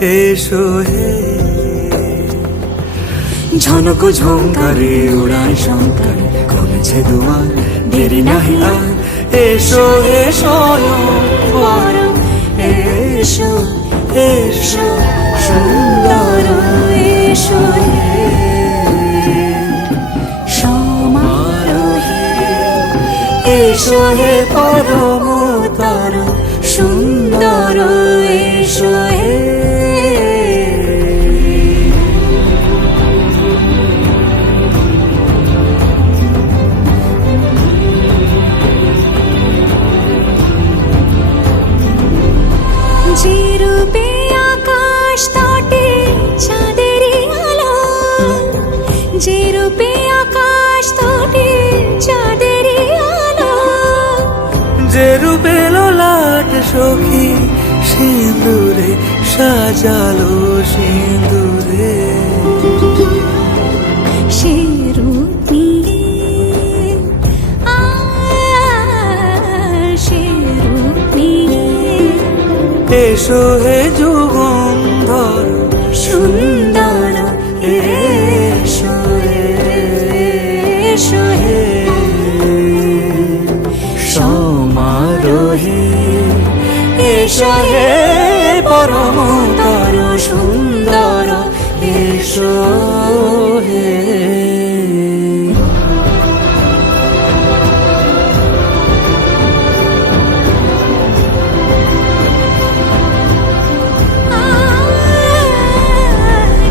এসো হে। ঝনক ঝঙ্কারে উড়ায় শঙ্কার, কমেছে দুয়ার, দেরি নাহি আর। এসো হে স্বয়ংবর, এসো এসো সুন্দর, এসো হে সমারোহে। এসো হে পরমতর সুন্দর, এসো হে। যে রূপে আকাশ তটে চাঁদেরই আলো, যে রূপে আকাশ তটে চাঁদেরই আলো, যে রূপে ললাট সখী সিঁদুরে সাজালো সিঁদুরে। সে রূপ নিয়ে সে রূপ নিয়ে এসো হে যুগন্ধর সুন্দর, এসো এসো হে সমারোহে। এসো হে পরমতর সুন্দর, এসো হে।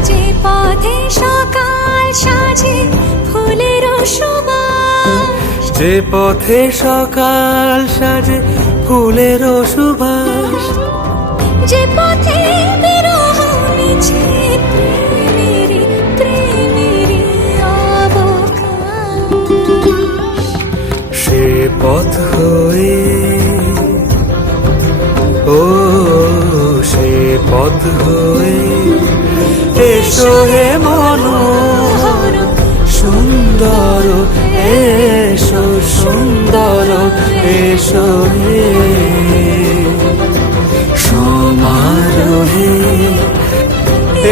যে পথে সকাল সাজে ফুলের সুবাস, যে পথে সকাল সাজে ফুলের সুবাস, যে পথে বিরহ মিছে প্রেমেরই প্রেমেরই অবকাশ, সে পথ হয়ে ও সে পথ হয়ে এসো হে মনোহর সুন্দর, এসো সুন্দর, এসো হে সমারোহে।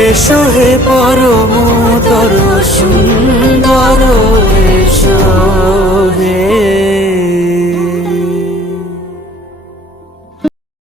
এসো হে পরমতর সুন্দর।